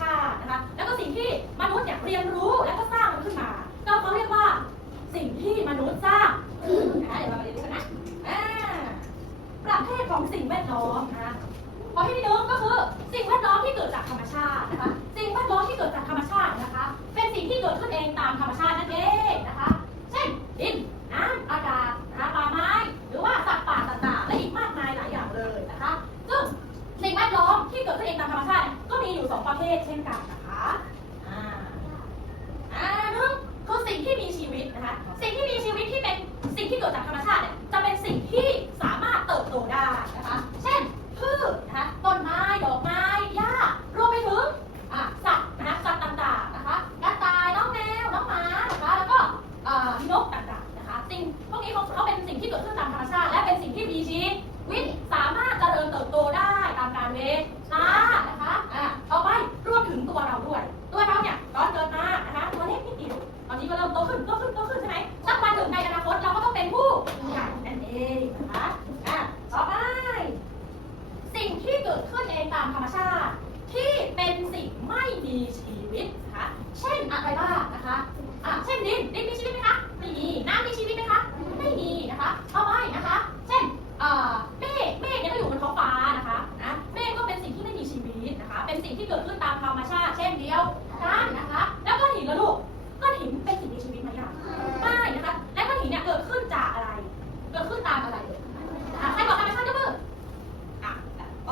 ชาตินะคะ แล้วก็สิ่งที่มนุษย์เนี่ยเรียนรู้แล้วก็สร้างมันขึ้นมาเราเขเรียกว่าสิ่งที่มนุษย์สร้างนะเดี๋ยวเราไปรู้กันนะประเภทของสิ่งแวดล้อมนะประเภทที่หนึ่งก็คือสิ่งแวดล้อมที่เกิดจากธรรมชาตินะคะ สิ่งแวดล้อมที่เกิดจากธรรมชาตินะคะ เป็นสิ่งที่เกิดขึ้นเองตามธรรมชาตินั่นเอง 我也听打。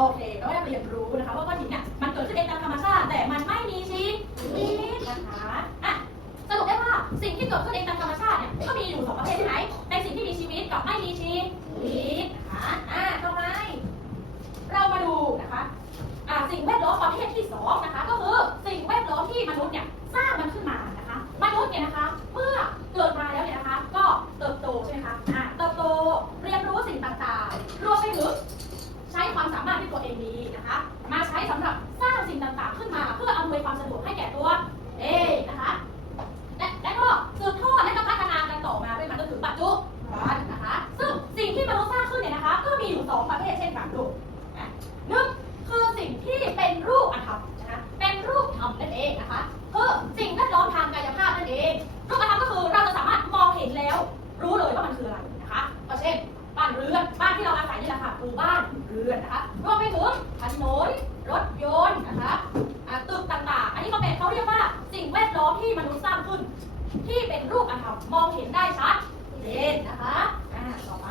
โอเคเราก็ได้เรียนรู้นะคะว่าก้อนหินเนี่ยมันเกิดขึ้นเองตามธรรมชาติ แต่มันไม่มีชีวิตนะคะอะสรุปได้ว่าสิ่งที่เกิดขึ้นเองตามธรรมชาติเนี่ยก็มีอยู่สองประเภทใช่ไหมในสิ่งที่มีชีวิตกับไม่มีชีวิตนะคะอะต่อไปเรามาดูนะคะอะสิ่งแวดล้อมประเภทที่ เรือนะคะรวมไปถึงถนนรถยนต์นะคะตึกต่างๆ อันนี้ก็เป็นเขาเรียกว่าสิ่งแวดล้อมที่มนุษย์สร้างขึ้น ที่เป็นรูปอันธรรมมองเห็นได้ชัดเจนนะคะต่อไป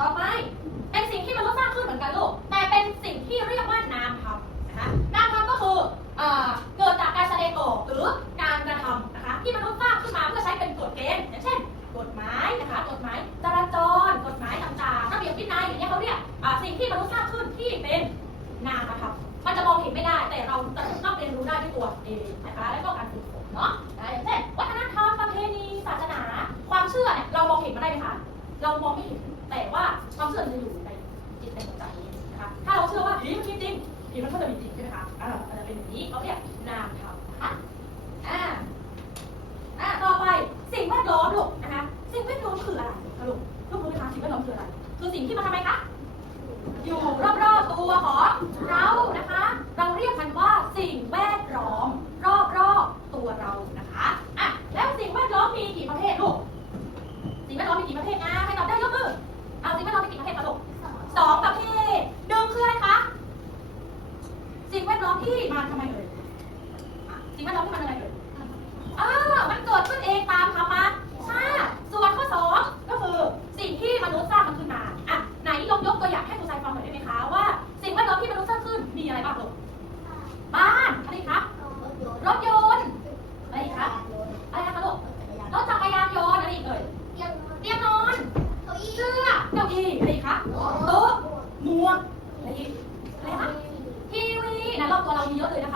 ต่อไป ชื่อเรามองเห็นมาได้ไหมคะ เรามองไม่เห็น แต่ว่าความเชื่อจะอยู่ในจิตในหัวใจนะคะ ถ้าเราเชื่อว่าผีมันมีจริงผีมันก็จะมีจริงใช่ไหมคะอ่ามันจะเป็นอย่างนี้เขาเรียกนามธรรมนะคะอ่าอ่าต่อไปสิ่งแวดล้อมลูกนะคะ สิ่งแวดล้อมคืออะไรคะลูกลูกรู้ไหมคะสิ่งแวดล้อมคืออะไร คือสิ่งที่มันทำไมคะ ว่าเราต้องทำอะไรเออมันเกิดขึ้นเองตามธรรมะชาติส่วนข้อสองก็คือสิ่งที่มนุษย์สร้างมันขึ้นมาอะไหนลองยกตัวอย่างให้ครูชายฟังหน่อยได้ไหมคะว่าสิ่งแวดล้อมที่มนุษย์สร้างขึ้นมีอะไรบ้างลูกบ้านอะไรครับรถยนต์อะไรครับอะไรคะลูกรถจักรยานยนต์อะไรอีกเอ่ยเตียงนอนเสื้อเก้าอี้อะไรครับโต๊ะหมวกอะไรอีกอะไรคะทีวีนะรอบตัวเรามีเยอะเลยนะคะ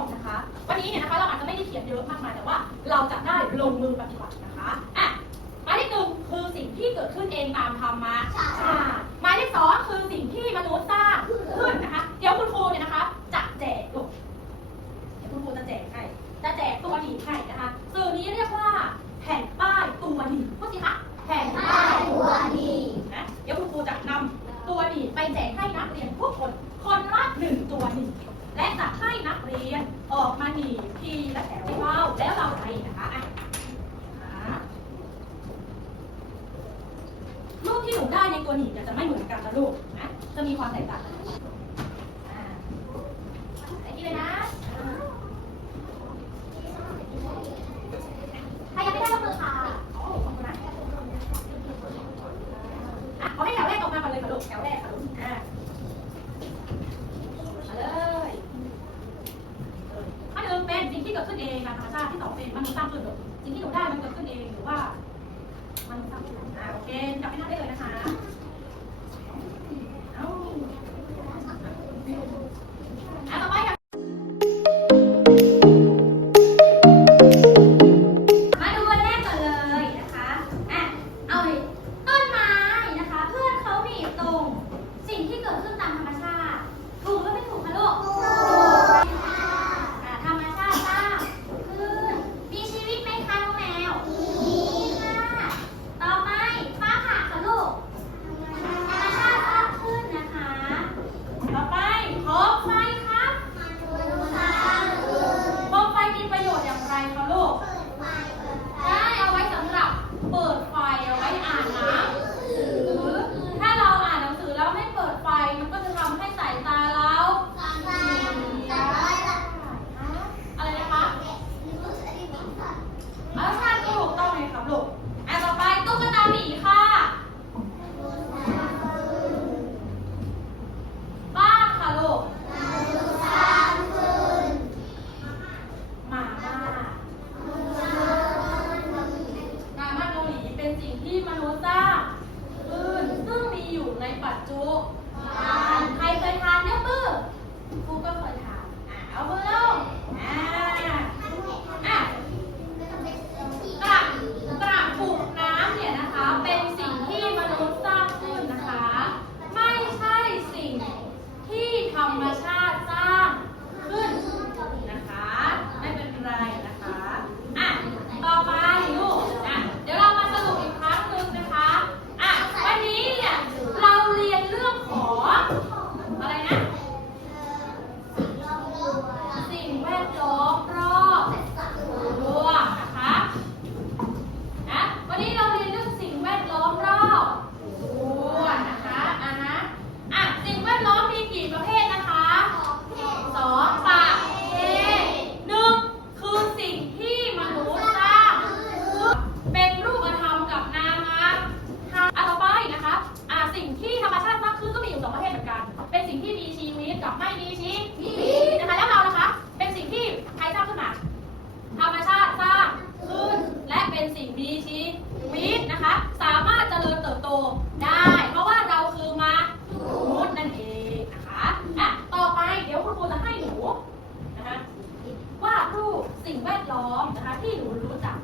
องนะคะ วันนี้เนี่ยนะคะเราอาจจะไม่ได้เขียนเยอะมากมายแต่ว่า เราจะได้ลงมือปฏิบัตินะคะอะหมายเลขหนึ่งคือสิ่งที่เกิดขึ้นเองตามธรรมะหมายเลขสองคือสิ่งที่มนุษย์สร้างขึ้นนะคะ เดี๋ยวคุณครูเนี่ยนะคะจะแจกกเดี๋ยวคุณครูจะแจกให้จะแจกตัวหนีให้นะคะสื่อนี้เรียก นะลูกนะจะมีความแตกต่างกันเอาให้แถวแรกออกมาก่อนเลยค่ะลูกแถวแรกค่ะลูกอ่าเลยถ้าเดิเป็นสิ่งที่กิดขึ้นเองค่ธรรมชาติที่สองเป็นมนุษย์สร้างขึ้นสิ่งที่หนูได้มันเกิดขึ้นเองหรือว่า มันสร้างขึ้นอ่าโอเคจับให้หน้าได้เลยนะคะ ปัจจุบันใครเคยทานยกมือครูก็เคยทานอะเอามือ 给他立五如党